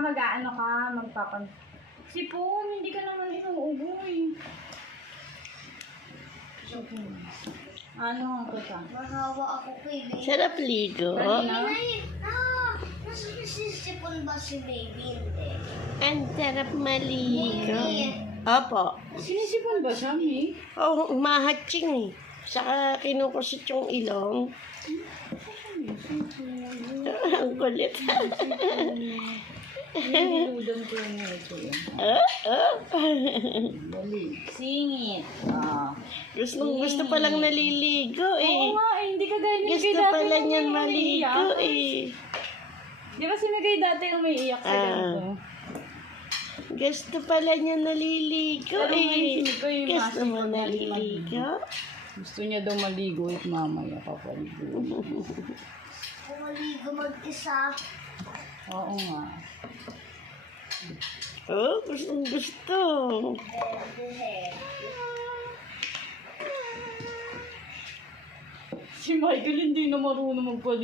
mag-aano ka, Sipon, hindi ka naman inuuboy. Ano, ka? Mahawa ako baby. Sarap ligo. Kanina? Nasisipon ba si baby? Hindi. Ang sarap maligo. Opo. Sinisipon ba siya, Mi? Oh, mahatching eh. Saka kinukusit yung ilong. Ang kulit. Niludan ko yung ito yun. Dali. Singit. Gusto pa lang naliligo Oo eh. nga, hindi ka gaya ni Migay Gusto dati pa lang yung yan umiiyak. maligo eh. Di ba si Migay dati yung umiiyak sa ganito? Gusto pala niya naliligo Pero ngayon, eh. hindi ko yung Gusto mo masipag na naliligo? Gusto niya daw maligo at mamaya papaligo. Kung maligo mag-isa. Oo nga. Oh, gustong gusto. Si Michael hindi na marunong magpaligo.